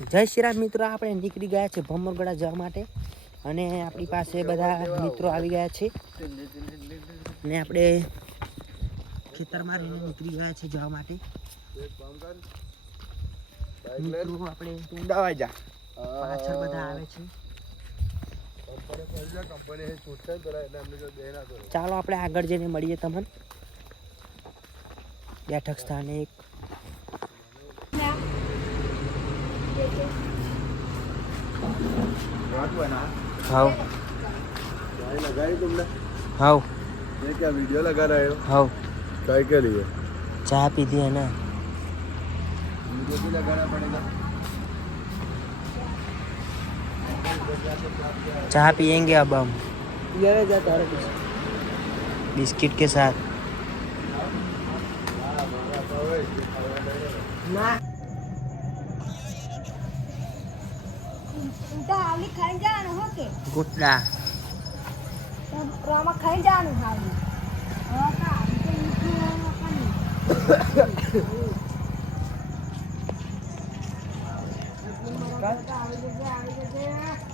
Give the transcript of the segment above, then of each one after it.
જય શ્રી રામ મિત્રો, આપણે નીકળી ગયા છે ભમરગડા જવા માટે અને આપણી પાસે બધા મિત્રો આવી ગયા છે અને આપણે ખેતરમાં રહીને નીકળી ગયા છે જવા માટે. મિત્રો આપણે ઉડાવા જા પાછળ બધા આવે છે. ચાલો આપણે આગળ જઈને મળીએ તમને બેઠક સ્થાને. એક हाँ लगाई तुमने? हाँ ये क्या वीडियो लगा रहे हो? हाँ चाय के लिए चाय पी दी है ना, मुझे भी लगाना पड़ेगा. चाय पियेंगे अब हम बिस्किट के साथ. गुड्डा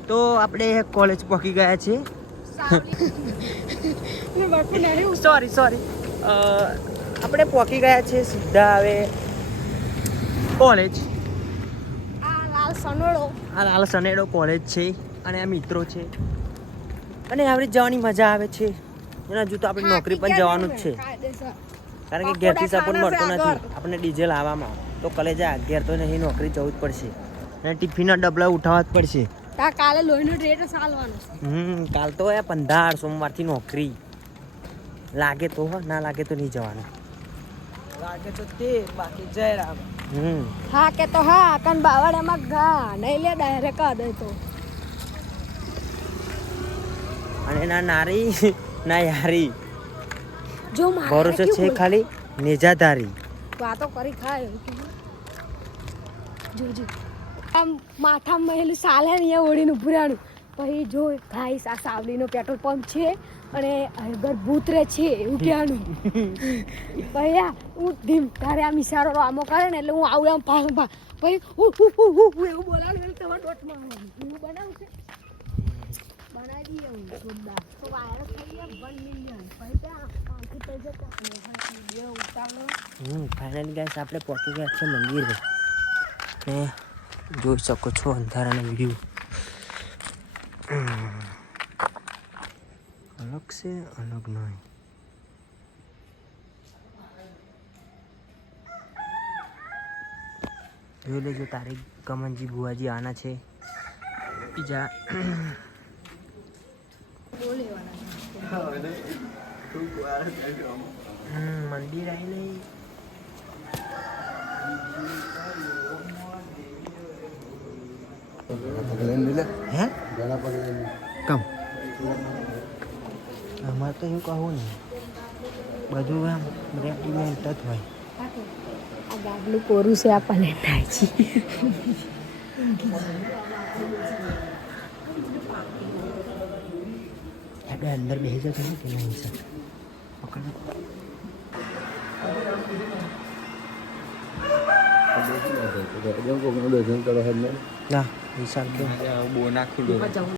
તો આપણે કોલેજ પહોંચી ગયા છે. સોરી આપણે પહોંચી ગયા છે સીધા હવે કોલેજ. આ લાલ સનેડો કોલેજ છે અને આ મિત્રો છે અને આવડી જવાની મજા આવે છે. એના હજુ તો આપણે નોકરી પણ જવાનું જ છે, કારણ કે ઘેરથી સપોર્ટ મળતો નથી આપણને ડીઝલ આવવામાં. તો કલેજા ઘેર તો નહીં, નોકરી જવું જ પડશે અને ટિફિનના ડબલા ઉઠાવવા જ પડશે. કાલે લોહીનો રેટ ચાલવાનો છે. કાલ તો 15 સોમવારથી નોકરી લાગે તો ના લાગે તો નહીં જવાનું. લાગે તો તે બાકી જય રામ. હા કે તો હા કન બાવળામાં ગા નહીં લે ડાયરેક્ટ આ દે તો. અને ના નારી ના યારી જો મારે ભરોસો છે ખાલી નેજાધારી. વાતો કરી ખાય જોજી આમ માથામાં મહેલું સાલે ને અહીંયા ઓળીને ઉભું રહેવાનું. પછી જો ગાઈસ આ સાવલીનો પેટ્રોલ પંપ છે અને હરગર ભૂત રહે છે એવું કહેવાનું. પછી હું ધીમ તારે આમ ઈશારો આમો કરે ને એટલે હું આવું આમ પાછું પછી એવું બોલાવું તમારે ડોટમાં એવું બનાવું છે. બનાવી દઈએ હું જોરદાર તો વાયરસ થઈ ગયા 1 મિલિયન. પછી ત્યાં પાંચથી પૈસા ઉતારો. ફાઇનલી ગાઈસ આપણે પહોંચી ગયા છે મંદિરે ને જોઈ શકો છો અંધારાનો વ્યૂ. અલગ છે અલગ નહીં. જોઈ લેજો તારીખ કમનજી બુઆજી આના છે બીજા મંદિર આવી નહીં. હે કમ અમારે તો એવું કહું ને બધું આમ રેડીમેન્ટ જ હોય. આ ગાડલું કોરું છે આપણને થાય છે. આપણે અંદર બેસી જતો ને કે નહીં સર પકડ દર્શન કરો ના વિશાલ કે બહુ નાખી દો.